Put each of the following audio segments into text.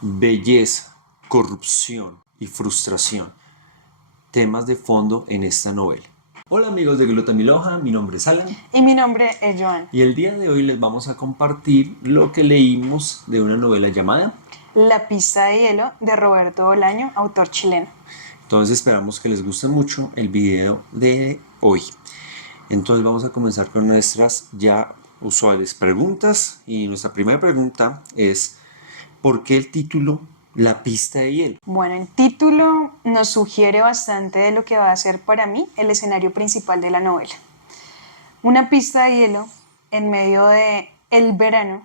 belleza, corrupción y frustración, temas de fondo en esta novela. Hola amigos de Glutamiloja, mi nombre es Alan Y mi nombre es Joan. y el día de hoy les vamos a compartir lo que leímos de una novela llamada La pista de hielo de Roberto Bolaño, autor chileno. Entonces esperamos que les guste mucho el video de hoy. Entonces vamos a comenzar con nuestras ya usuales preguntas y nuestra primera pregunta es ¿por qué el título La pista de hielo? Bueno, el título nos sugiere bastante de lo que va a ser para mí el escenario principal de la novela. Una pista de hielo en medio de el verano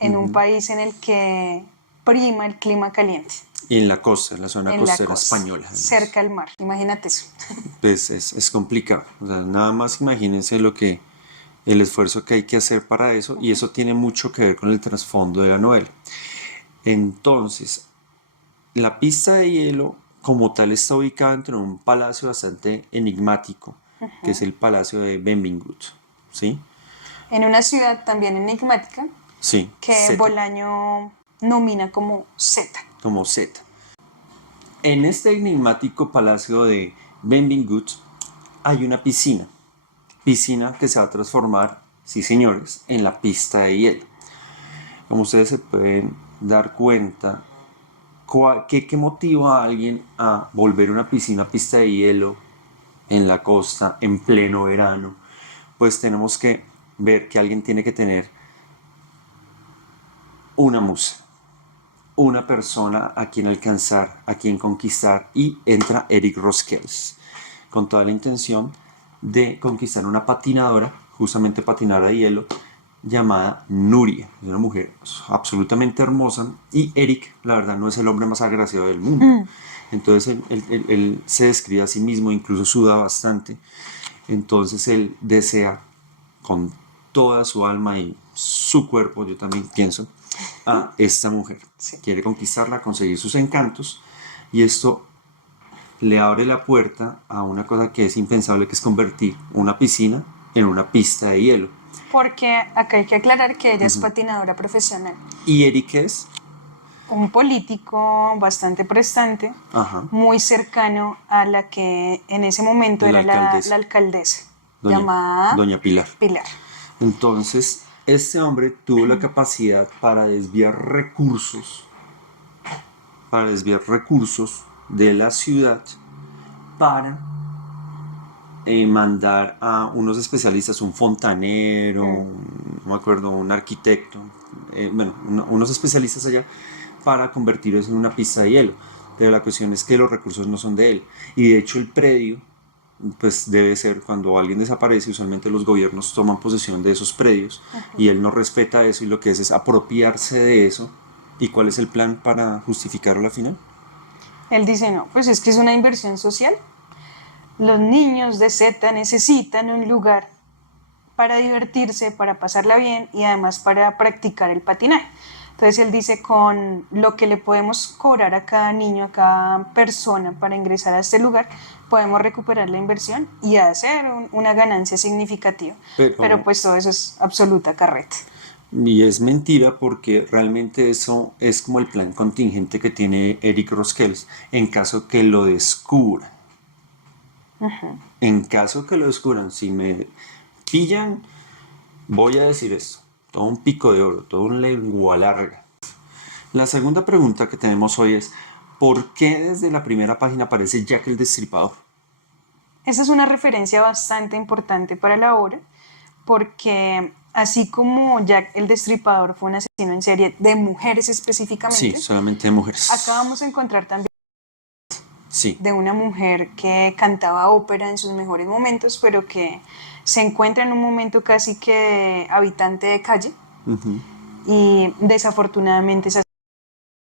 en un país en el que prima el clima caliente. En la costa, en la zona En la costera costa, española. cerca al mar. Imagínate eso. Pues es complicado. O sea, nada más imagínense el esfuerzo que hay que hacer para eso y eso tiene mucho que ver con el trasfondo de la novela. Entonces, la pista de hielo como tal está ubicada dentro de un palacio bastante enigmático, que es el Palacio de Benvingut, ¿sí? En una ciudad también enigmática Sí, que Z, Bolaño nomina como Z. como Z. En este enigmático palacio de Benvingut hay una piscina que se va a transformar, sí señores, en la pista de hielo. Como ustedes se pueden dar cuenta, ¿qué motiva a alguien a volver una pista de hielo en la costa en pleno verano? Pues tenemos que ver que alguien tiene que tener una musa, una persona a quien alcanzar, a quien conquistar, y entra Eric Roskels con toda la intención de conquistar una patinadora, justamente patinadora de hielo, llamada Nuria. Es una mujer absolutamente hermosa y Eric, la verdad, no es el hombre más agraciado del mundo. Entonces él se describe a sí mismo, incluso suda bastante. Entonces él desea con toda su alma y su cuerpo, yo también pienso, a esta mujer. Sí. Quiere conquistarla, conseguir sus encantos y esto le abre la puerta a una cosa que es impensable, que es convertir una piscina en una pista de hielo. Porque acá hay que aclarar que ella es patinadora profesional. Y Eric es Un político bastante prestante, Ajá. muy cercano a la que en ese momento De la era alcaldesa. la alcaldesa, Doña, llamada Doña Pilar. Pilar. Entonces, este hombre tuvo la capacidad para desviar recursos de la ciudad para mandar a unos especialistas, un fontanero, no me acuerdo, un arquitecto, unos especialistas allá para convertir eso en una pista de hielo. Pero la cuestión es que los recursos no son de él. Y de hecho el predio, pues debe ser cuando alguien desaparece, usualmente los gobiernos toman posesión de esos predios y él no respeta eso y lo que es apropiarse de eso. ¿Y cuál es el plan para justificarlo al final? Él dice, no, pues es que es una inversión social. Los niños de Z necesitan un lugar para divertirse, para pasarla bien y además para practicar el patinaje. Entonces él dice, con lo que le podemos cobrar a cada niño, a cada persona para ingresar a este lugar, podemos recuperar la inversión y hacer una ganancia significativa. Pero pues todo eso es absoluta carreta. Y es mentira porque realmente eso es como el plan contingente que tiene Eric Roskels en caso que lo descubran. En caso que lo descubran, si me pillan, voy a decir esto. Todo un pico de oro, todo un lengua larga. La segunda pregunta que tenemos hoy es, ¿por qué desde la primera página aparece Jack el Destripador? Esa es una referencia bastante importante para la obra, porque así como Jack el Destripador fue un asesino en serie de mujeres Sí, específicamente, solamente de mujeres. acá vamos a encontrar también Sí, de una mujer que cantaba ópera en sus mejores momentos, pero que se encuentra en un momento casi que habitante de calle y desafortunadamente es así.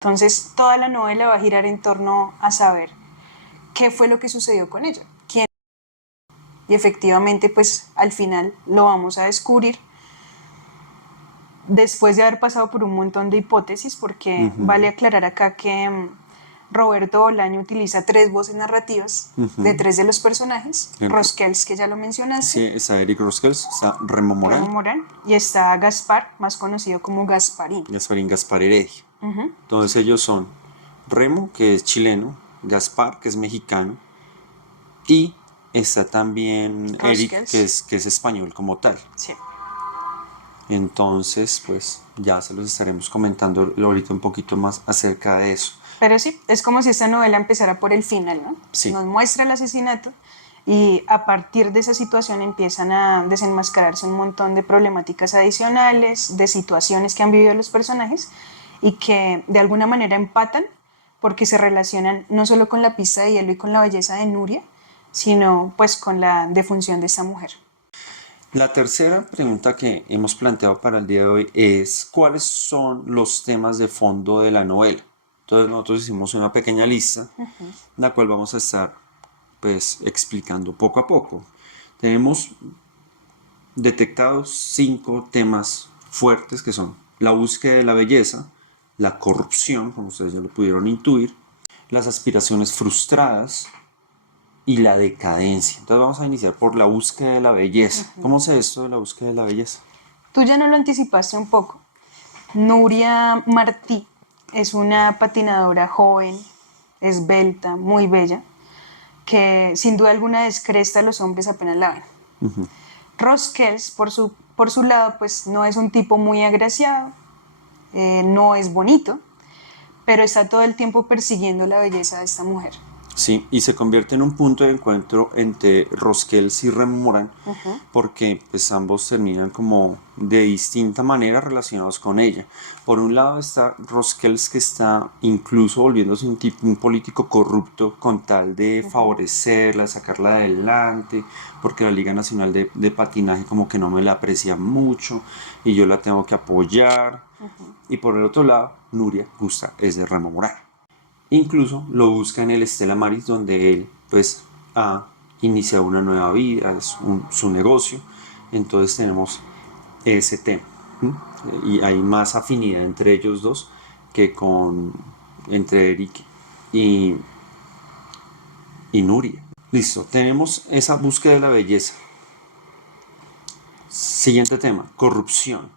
Entonces toda la novela va a girar en torno a saber qué fue lo que sucedió con ella, quién, y efectivamente pues al final lo vamos a descubrir después de haber pasado por un montón de hipótesis, porque vale aclarar acá que Roberto Bolaño utiliza 3 voces narrativas de 3 de los personajes. Rosquels, que ya lo mencionaste. Sí, está Eric Roskels, está Remo Morán. Remo Morán. Y está Gaspar, más conocido como Gasparín. Gaspar Heredia. Entonces ellos son Remo, que es chileno, Gaspar, que es mexicano, y está también Eric, Roskels. que es español como tal. Sí. Entonces, pues ya se los estaremos comentando ahorita un poquito más acerca de eso. Pero sí, es como si esta novela empezara por el final, ¿no? Sí. Nos muestra el asesinato y a partir de esa situación empiezan a desenmascararse un montón de problemáticas adicionales, de situaciones que han vivido los personajes y que de alguna manera empatan porque se relacionan no solo con la pista de hielo y con la belleza de Nuria, sino pues con la defunción de esta mujer. La tercera pregunta que hemos planteado para el día de hoy es ¿cuáles son los temas de fondo de la novela? Entonces nosotros hicimos una pequeña lista, la cual vamos a estar pues explicando poco a poco. Tenemos detectados 5 temas fuertes que son la búsqueda de la belleza, la corrupción, como ustedes ya lo pudieron intuir, las aspiraciones frustradas y la decadencia. Entonces vamos a iniciar por la búsqueda de la belleza. ¿Cómo es esto de la búsqueda de la belleza? Tú ya no lo anticipaste un poco. Nuria Martí es una patinadora joven, esbelta, muy bella, que sin duda alguna descresta a los hombres apenas la ven. Rosquels, por su lado, pues no es un tipo muy agraciado, no es bonito, pero está todo el tiempo persiguiendo la belleza de esta mujer. Sí, y se convierte en un punto de encuentro entre Rosquels y Remo Morán, porque pues ambos terminan como de distinta manera relacionados con ella. Por un lado está Rosquels, que está incluso volviéndose un político corrupto con tal de favorecerla, sacarla adelante, porque la Liga Nacional de Patinaje como que no me la aprecia mucho y yo la tengo que apoyar. Y por el otro lado, Nuria gusta es de Remo Morán. Incluso lo busca en el Stella Maris, donde él pues ha iniciado una nueva vida, su negocio. Entonces tenemos ese tema. Y hay más afinidad entre ellos dos que entre Eric y Nuria. Listo, tenemos esa búsqueda de la belleza. Siguiente tema, corrupción.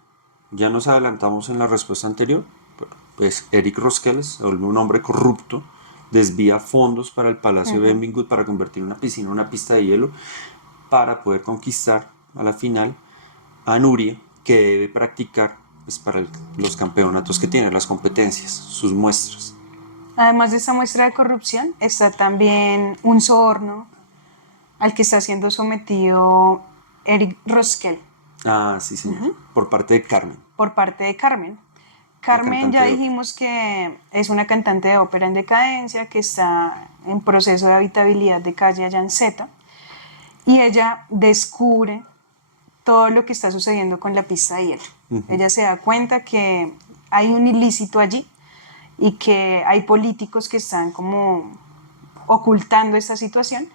Ya nos adelantamos en la respuesta anterior. Pues Eric Roskels se vuelve un hombre corrupto, desvía fondos para el Palacio de Benvingut para convertir una piscina en una pista de hielo para poder conquistar a la final a Nuria, que debe practicar pues, para los campeonatos que tiene, las competencias, sus muestras. Además de esta muestra de corrupción, está también un soborno al que está siendo sometido Eric Rosquel. Ah, sí, señor. Por parte de Carmen. Por parte de Carmen. Carmen ya dijimos que es una cantante de ópera en decadencia, que está en proceso de habitabilidad de calle allá en Z, y ella descubre todo lo que está sucediendo con la pista de hielo. Ella se da cuenta que hay un ilícito allí y que hay políticos que están como ocultando esta situación.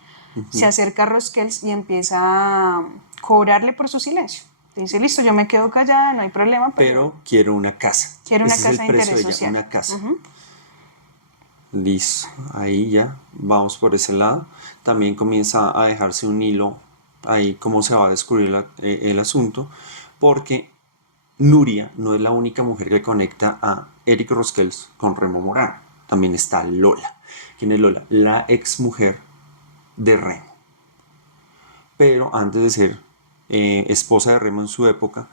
Se acerca a Rosquels y empieza a cobrarle por su silencio. Dice, listo, yo me quedo callada, no hay problema. Pero quiero una casa. Quiero una Ese casa es el de precio interés de ella, social. una casa. Listo, ahí ya vamos por ese lado. También comienza a dejarse un hilo ahí cómo se va a descubrir el asunto, porque Nuria no es la única mujer que conecta a Eric Roskels con Remo Morán. También está Lola. ¿Quién es Lola? La ex mujer de Remo. Pero antes de ser esposa de Remo en su época,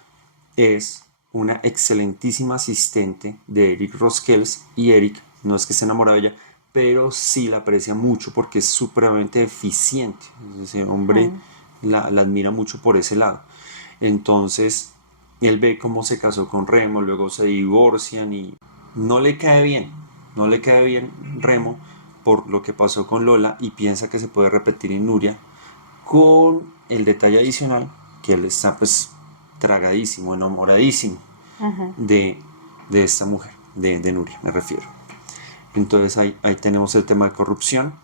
es una excelentísima asistente de Eric Roskels, y Eric no es que esté enamorado de ella, pero sí la aprecia mucho porque es supremamente eficiente. Ese hombre la admira mucho por ese lado. Entonces, él ve cómo se casó con Remo, luego se divorcian y no le cae bien, no le cae bien Remo por lo que pasó con Lola y piensa que se puede repetir en Nuria, con el detalle adicional que él está pues tragadísimo, enamoradísimo de esta mujer, de Nuria me refiero. Entonces ahí tenemos el tema de corrupción,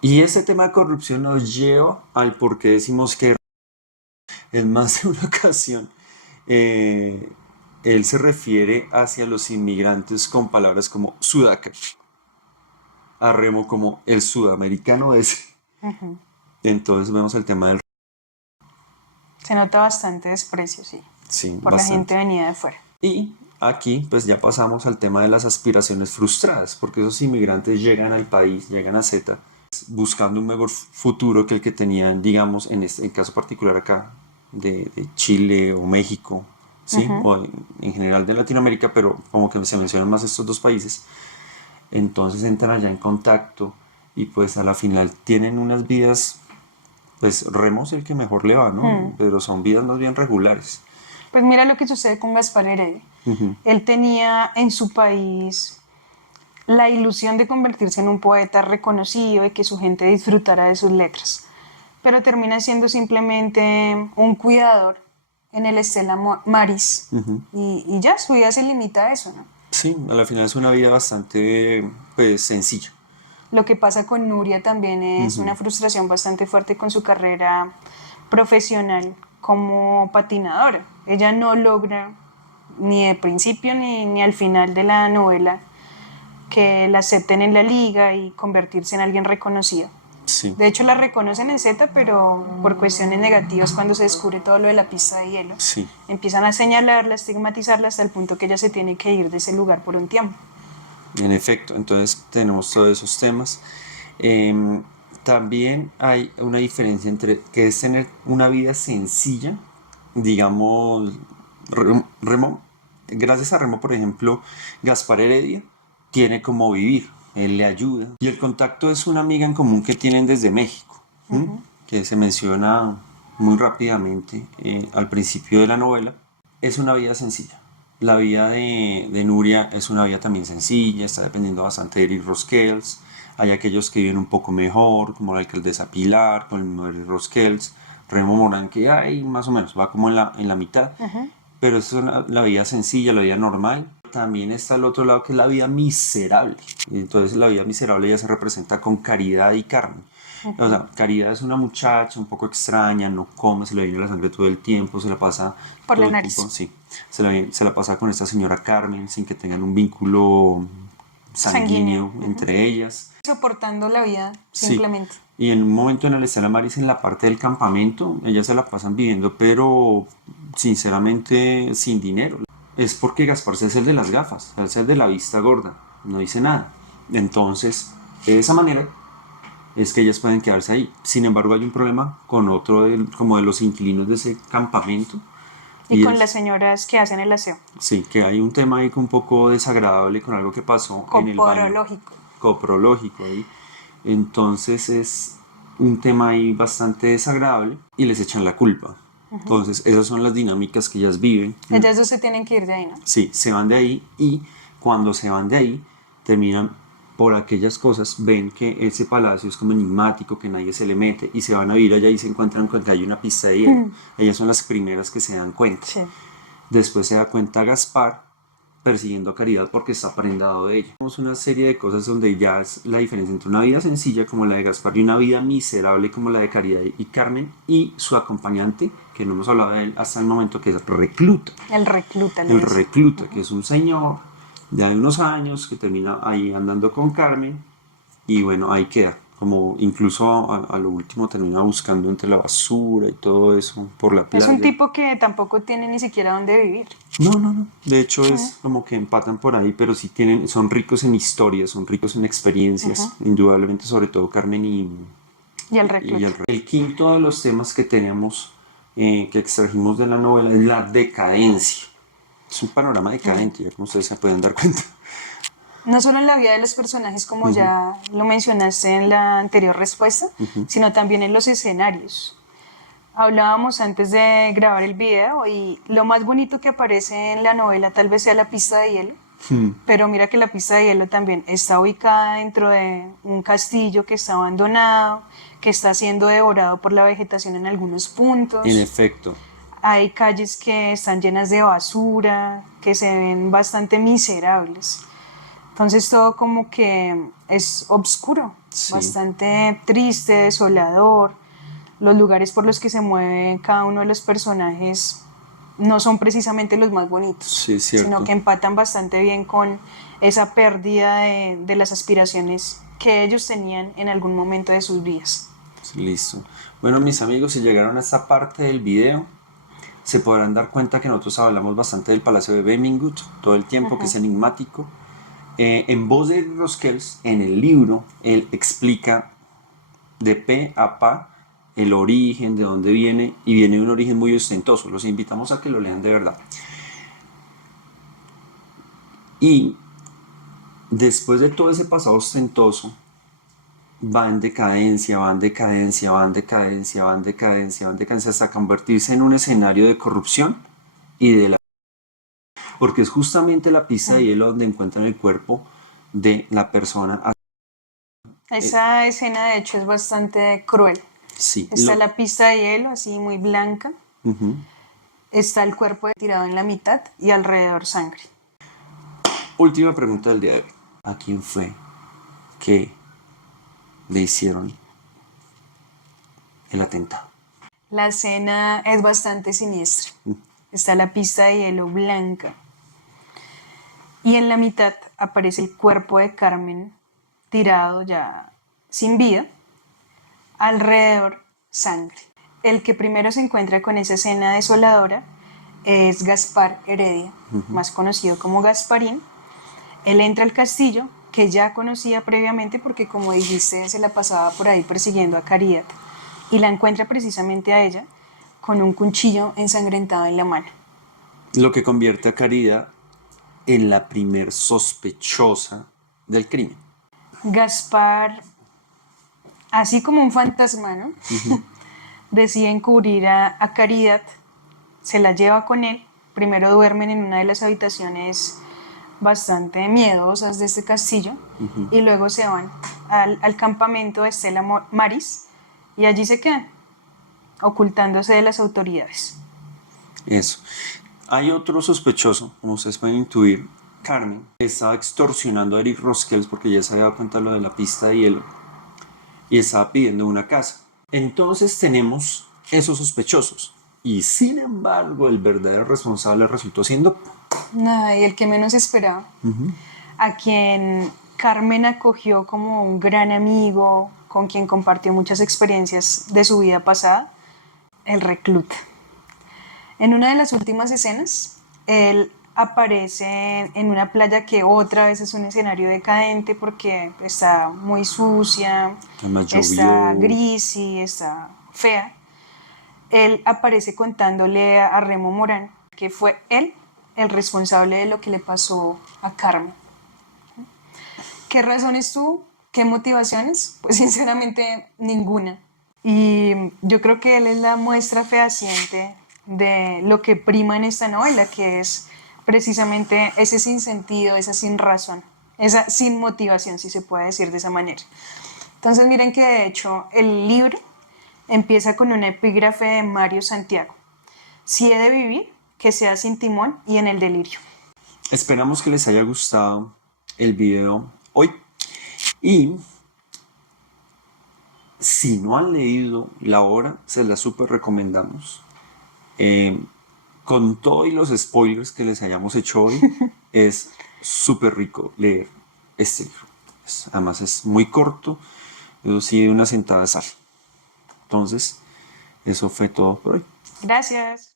y ese tema de corrupción nos lleva al por qué decimos que en más de una ocasión él se refiere hacia los inmigrantes con palabras como sudaca. a Remo como el sudamericano ese. Entonces vemos el tema del... Se nota bastante desprecio, sí, Sí, por la gente bastante. venida de fuera. Y aquí pues ya pasamos al tema de las aspiraciones frustradas, porque esos inmigrantes llegan al país, llegan a Z, buscando un mejor futuro que el que tenían, digamos, en este en caso particular acá, de Chile o México, ¿sí? O en general de Latinoamérica, pero como que se mencionan más estos dos países. Entonces entran allá en contacto y pues a la final tienen unas vidas, pues Remo es el que mejor le va, ¿no? Pero son vidas más bien regulares. Pues mira lo que sucede con Gaspar Heredia. Él tenía en su país la ilusión de convertirse en un poeta reconocido y que su gente disfrutara de sus letras, pero termina siendo simplemente un cuidador en el Estela Maris y ya, su vida se limita a eso, ¿no? Sí, a la final es una vida bastante, pues, sencilla. Lo que pasa con Nuria también es una frustración bastante fuerte con su carrera profesional como patinadora. Ella no logra ni de principio ni al final de la novela que la acepten en la liga y convertirse en alguien reconocido. Sí, De hecho, la reconocen en Z, pero por cuestiones negativas cuando se descubre todo lo de la pista de hielo. sí, Empiezan a señalarla, a estigmatizarla hasta el punto que ella se tiene que ir de ese lugar por un tiempo. en efecto. Entonces tenemos todos esos temas. Em, También hay una diferencia entre que es tener una vida sencilla, digamos, Remo, gracias a Remo, por ejemplo, Gaspar Heredia tiene como vivir, él le ayuda. Y el contacto es una amiga en común que tienen desde México, ¿m? Que se menciona muy rápidamente al principio de la novela. Es una vida sencilla. La vida de Nuria es una vida también sencilla, está dependiendo bastante de Eric Rosquels. Hay aquellos que viven un poco mejor, como la alcaldesa Pilar, con el mismo Eric Rosquels. Remo Morán, que hay más o menos, va como en la mitad. Pero eso es la vida sencilla, la vida normal. También está el otro lado que es la vida miserable. Y entonces la vida miserable ya se representa con Caridad y Carmen. O sea, Caridad es una muchacha un poco extraña, no come, se le viene la sangre todo el tiempo, se la pasa Por todo la el tiempo, nariz. sí, se la pasa con esta señora Carmen sin que tengan un vínculo Sanguíneo. sanguíneo entre ellas. Soportando la vida, Sí, simplemente. y en un momento en el Estela Maris, en la parte del campamento, ellas se la pasan viviendo, pero sinceramente sin dinero. Es porque Gaspar es el de las gafas, es el de la vista gorda, no dice nada. Entonces, de esa manera es que ellas pueden quedarse ahí. Sin embargo, hay un problema con otro como de los inquilinos de ese campamento. Y Y con las es, señoras que hacen el aseo. sí, que hay un tema ahí un poco desagradable con algo que pasó en el baño Coprológico. coprológico ahí. Entonces es un tema ahí bastante desagradable y les echan la culpa. Entonces esas son las dinámicas que ellas viven. Ellas dos se tienen que ir de ahí, ¿no? Sí, se van de ahí y cuando se van de ahí terminan por aquellas cosas, ven que ese palacio es como enigmático, que nadie se le mete y se van a vivir allá y se encuentran con que hay una pista de hielo. Ellas son las primeras que se dan cuenta. Sí. Después se da cuenta Gaspar persiguiendo a Caridad porque está prendado de ella. Tenemos una serie de cosas donde ya es la diferencia entre una vida sencilla como la de Gaspar y una vida miserable como la de Caridad y Carmen y su acompañante, que no hemos hablado de él hasta el momento, que es Recluta. El recluta, le El dice. Recluta, que es un señor ya de unos años que termina ahí andando con Carmen y bueno, ahí queda. Como incluso a lo último termina buscando entre la basura y todo eso por la Es un playa. tipo que tampoco tiene ni siquiera dónde vivir. No, no, no. De hecho es como que empatan por ahí, pero sí tienen, son ricos en historias, son ricos en experiencias, indudablemente, sobre todo Carmen Y el y recluta. el rey. El quinto de los temas que tenemos, que extrajimos de la novela, es la decadencia. Es un panorama decadente, ya como ustedes se pueden dar cuenta. No solo en la vida de los personajes, como ya lo mencionaste en la anterior respuesta, sino también en los escenarios. Hablábamos antes de grabar el video y lo más bonito que aparece en la novela tal vez sea la pista de hielo, pero mira que la pista de hielo también está ubicada dentro de un castillo que está abandonado, que está siendo devorado por la vegetación en algunos En puntos. efecto, Hay calles que están llenas de basura, que se ven bastante miserables. Entonces todo como que es oscuro, sí. bastante triste, desolador. Los lugares por los que se mueve cada uno de los personajes no son precisamente los más bonitos, Sí, es cierto. sino que empatan bastante bien con esa pérdida de las aspiraciones que ellos tenían en algún momento de sus vidas. Listo. Bueno, mis amigos, si llegaron a esta parte del video, se podrán dar cuenta que nosotros hablamos bastante del Palacio de Bemingut todo el tiempo, que es enigmático. En voz de Eric Roskels, en el libro, él explica de pe a pa el origen, de dónde viene, y viene de un origen muy ostentoso. Los invitamos a que lo lean de verdad. Y después de todo ese pasado ostentoso, va en decadencia, va en decadencia, va en decadencia, va en decadencia, va en decadencia, hasta convertirse en un escenario de corrupción y de la... Porque es justamente la pista de hielo donde encuentran el cuerpo de la persona. Esa escena de hecho es bastante cruel. Sí. Está la pista de hielo así muy blanca, está el cuerpo tirado en la mitad y alrededor sangre. Última pregunta del día de hoy. ¿A quién fue que le hicieron el atentado? La escena es bastante siniestra. Está la pista de hielo blanca y en la mitad aparece el cuerpo de Carmen tirado ya sin vida, alrededor sangre. El que primero se encuentra con esa escena desoladora es Gaspar Heredia, más conocido como Gasparín. Él entra al castillo, que ya conocía previamente porque, como dijiste, se la pasaba por ahí persiguiendo a Caridad, y la encuentra precisamente a ella con un cuchillo ensangrentado en la mano. Lo que convierte a Caridad en la primer sospechosa del crimen. Gaspar, así como un fantasma, ¿no? Decide encubrir a Caridad, se la lleva con él, primero duermen en una de las habitaciones bastante miedosas de este castillo y luego se van al campamento de Stella Maris y allí se quedan, ocultándose de las autoridades. Eso. Hay otro sospechoso, como ustedes pueden intuir, Carmen, estaba extorsionando a Eric Roskels porque ya se había dado cuenta de lo de la pista de hielo y estaba pidiendo una casa. Entonces tenemos esos sospechosos y sin embargo el verdadero responsable resultó siendo... Nada, y el que menos esperaba, a quien Carmen acogió como un gran amigo, con quien compartió muchas experiencias de su vida pasada, el recluta. En una de las últimas escenas, él aparece en una playa que otra vez es un escenario decadente porque está muy sucia, está gris y está fea. Él aparece contándole a Remo Morán que fue él el responsable de lo que le pasó a Carmen. ¿Qué razones tuvo? ¿Qué motivaciones? Pues sinceramente ninguna. Y yo creo que él es la muestra fehaciente de lo que prima en esta novela, que es precisamente ese sinsentido, esa sin razón, esa sin motivación, si se puede decir de esa manera. Entonces miren que de hecho el libro empieza con un epígrafe de Mario Santiago: si he de vivir, que sea sin timón y en el delirio. Esperamos que les haya gustado el video hoy y si no han leído la obra, se la súper recomendamos. Con todo y los spoilers que les hayamos hecho hoy, es súper rico leer este libro. Además es muy corto, eso sí, de una sentada sal. Entonces, eso fue todo por hoy. Gracias.